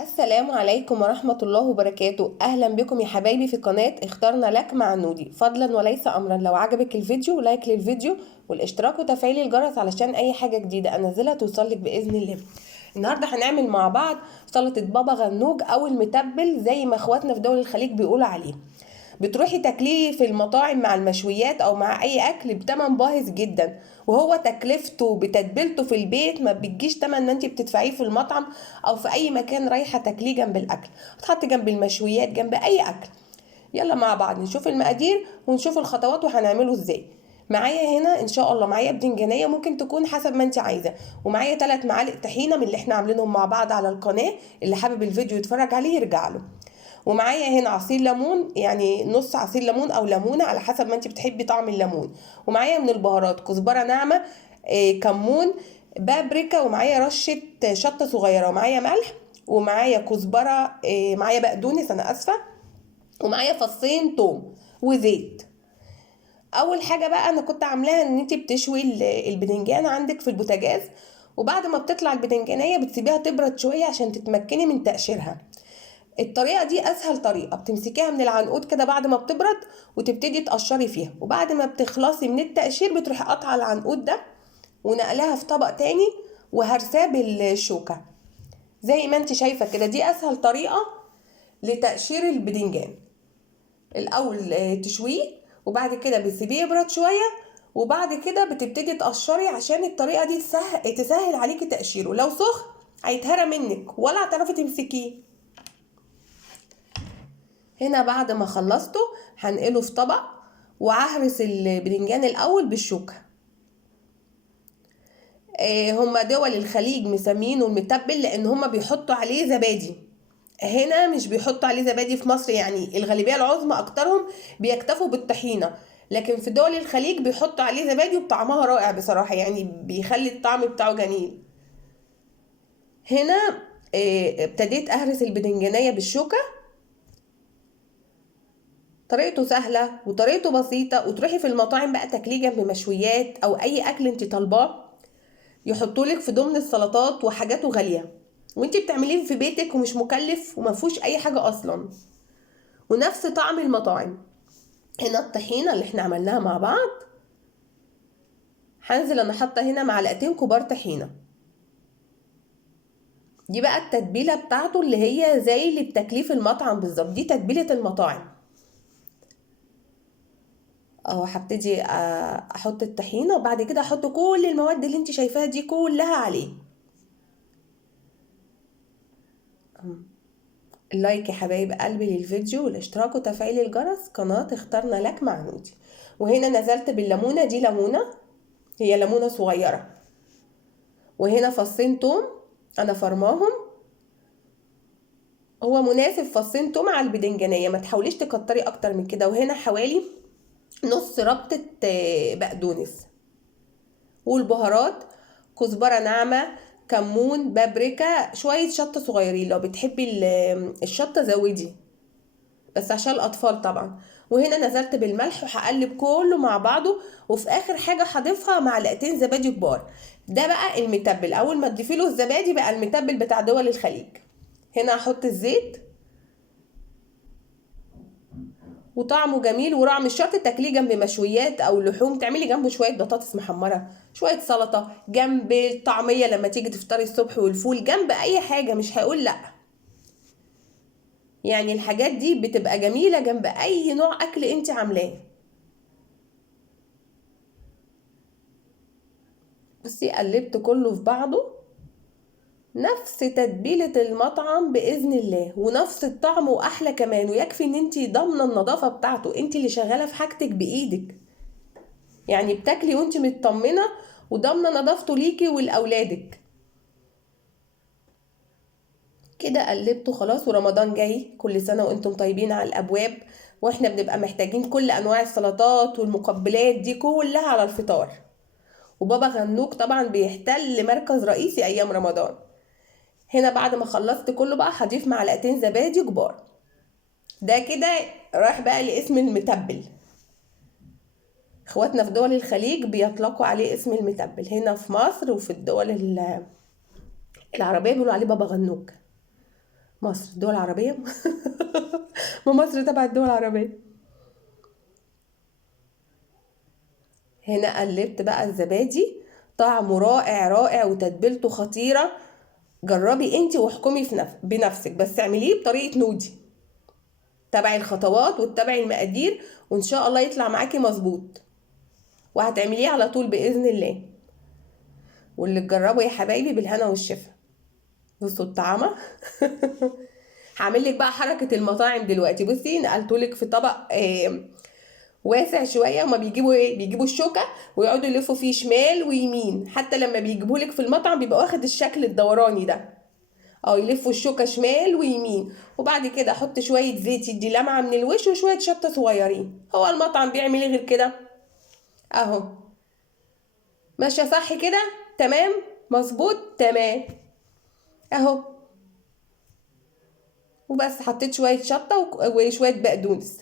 السلام عليكم ورحمة الله وبركاته. أهلا بكم يا حبايبي في قناة اخترنا لك مع نودي. فضلا وليس أمرا، لو عجبك الفيديو لايك للفيديو والاشتراك وتفعيل الجرس علشان أي حاجة جديدة أنزلها توصلك بإذن الله. النهاردة هنعمل مع بعض سلطة بابا غنوج أو المتبل زي ما اخواتنا في دول الخليج بيقولوا عليه. بتروحي تاكليه في المطاعم مع المشويات او مع اي اكل بتمن باهظ جدا، وهو تكلفته بتتبيلته في البيت ما بتجيش تمن ان انت بتدفعيه في المطعم او في اي مكان رايحه تاكليه جنب الاكل. هتحط جنب المشويات جنب اي اكل. يلا مع بعض نشوف المقادير ونشوف الخطوات وهنعمله ازاي. معايا هنا ان شاء الله معايا بدنجانيه، ممكن تكون حسب ما انت عايزه، ومعايا 3 معالق طحينه من اللي احنا عاملينهم مع بعض على القناه، اللي حابب الفيديو يتفرج عليه يرجع له. ومعايا هنا عصير ليمون، يعني نص عصير ليمون او ليمونه على حسب ما انت بتحبي طعم الليمون. ومعايا من البهارات كزبره ناعمه، كمون، بابريكا، ومعايا رشه شطه صغيره، ومعايا ملح، ومعايا كزبره، معايا بقدونس انا اسفه، ومعايا فصين توم وزيت. اول حاجه بقى انا كنت عاملاها ان انت بتشوي البدنجان عندك في البوتاجاز، وبعد ما بتطلع البدنجانيه بتسيبيها تبرد شويه عشان تتمكني من تقشيرها. الطريقه دي اسهل طريقه، بتمسكيها من العنقود كده بعد ما بتبرد وتبتدي تقشري فيها، وبعد ما بتخلصي من التقشير بتروحي قاطعه العنقود ده ونقلها في طبق تاني وهرساه بالشوكه زي ما انت شايفه كده. دي اسهل طريقه لتقشير البدنجان. الاول تشويه وبعد كده بتسيبيه يبرد شويه، وبعد كده بتبتدي تقشري عشان الطريقه دي تسهل عليكي تقشيره. لو سخن هيتهرى منك ولا هتعرفي تمسكيه. هنا بعد ما خلصته هنقله في طبق وههرس البدنجان الاول بالشوكه. هما دول الخليج مسمينه المتبل لان هما بيحطوا عليه زبادي. هنا مش بيحطوا عليه زبادي في مصر، يعني الغالبيه العظمى اكترهم بيكتفوا بالطحينه، لكن في دول الخليج بيحطوا عليه زبادي وبطعمها رائع بصراحه، يعني بيخلي الطعم بتاعه جميل. هنا ابتديت اهرس البدنجانيه بالشوكه. طريقته سهلة وطريقته بسيطة، وتروحي في المطاعم بقى تاكليه جنب مشويات أو أي أكل انت طالباه، يحطولك في ضمن السلطات وحاجاته غالية، وانت بتعمليه في بيتك ومش مكلف ومفهوش أي حاجة أصلا، ونفس طعم المطاعم. هنا الطحينة اللي احنا عملناها مع بعض، هنزل أنا حاطة هنا معلقتين كبار طحينة. دي بقى التتبيلة بتاعته اللي هي زي اللي بتاكليه في المطعم بالظبط، دي تتبيلة المطاعم. اهو هبتدي احط الطحينه وبعد كده احط كل المواد اللي انت شايفاها دي كلها عليه. اللايك يا حبايب قلبي للفيديو والاشتراك وتفعيل الجرس، قناه اخترنا لك مع نودي. وهنا نزلت بالليمونه، دي ليمونه، هي ليمونه صغيره. وهنا فصين توم انا فرماهم، هو مناسب فصين توم على البدنجانيه، ما تحاوليش تكتري اكتر من كده. وهنا حوالي نص ربطه بقدونس. والبهارات كزبرة ناعمة، كمون، بابريكا، شوية شطة صغيرين، لو بتحبي الشطة زودي، بس عشان الأطفال طبعا. وهنا نزلت بالملح وهقلب كله مع بعضه، وفي آخر حاجة هضيفها معلقتين زبادي كبار. ده بقى المتبل، أول ما تضيفي له الزبادي بقى المتبل بتاع دول الخليج. هنا هحط الزيت وطعمه جميل ورائع. مش شرط تاكليه جنب مشويات او لحوم، تعملي جنبه شويه بطاطس محمره، شويه سلطه، جنب الطعميه لما تيجي تفطري الصبح، والفول، جنب اي حاجه، مش هقول لا. يعني الحاجات دي بتبقى جميله جنب اي نوع اكل انت عاملاه. بصي قلبت كله في بعضه، نفس تتبيله المطعم باذن الله، ونفس الطعم واحلى كمان، ويكفي ان انت ضامنه النظافه بتاعته، انت اللي شغاله في حاجتك بايدك، يعني بتاكلي وانت مطمنه وضامنه نظافته ليكي ولاولادك. كده قلبته خلاص، ورمضان جاي، كل سنه وانتم طيبين على الابواب، واحنا بنبقى محتاجين كل انواع السلطات والمقبلات دي كلها على الفطار. وبابا غنوج طبعا بيحتل مركز رئيسي ايام رمضان. هنا بعد ما خلصت كله بقى هضيف معلقتين زبادي كبار. ده كده رايح بقى لاسم المتبل. اخواتنا في دول الخليج بيطلقوا عليه اسم المتبل، هنا في مصر وفي الدول العربية بيقولوا عليه بابا غنوج. مصر الدول العربية. ما مصر تبع الدول العربية. هنا قلبت بقى الزبادي، طعمه رائع رائع وتتبيلته خطيرة. جربي انتي واحكمي بنفسك، بس اعمليه بطريقة نودي، تبعي الخطوات واتبعي المقادير، وان شاء الله يطلع معاكي مظبوط، وهتعمليه على طول بإذن الله. واللي تجربه يا حبايبي بالهنا والشفا. بصوا الطعامة. هعمل لك بقى حركة المطاعم دلوقتي. بصي نقلتولك في طبق واسع شوية. هما بيجيبوا ايه؟ بيجيبوا الشوكة ويقعدوا يلفوا فيه شمال ويمين، حتى لما بيجيبوهولك في المطعم بيبقى واخد الشكل الدوراني ده. يلفوا الشوكة شمال ويمين، وبعد كده احط شوية زيت يدي لمعة من الوش وشوية شطة صغيرين. هو المطعم بيعمل ايه غير كده؟ اهو ماشية صح كده؟ تمام، مظبوط تمام اهو. وبس حطيت شوية شطة وشوية بقدونس.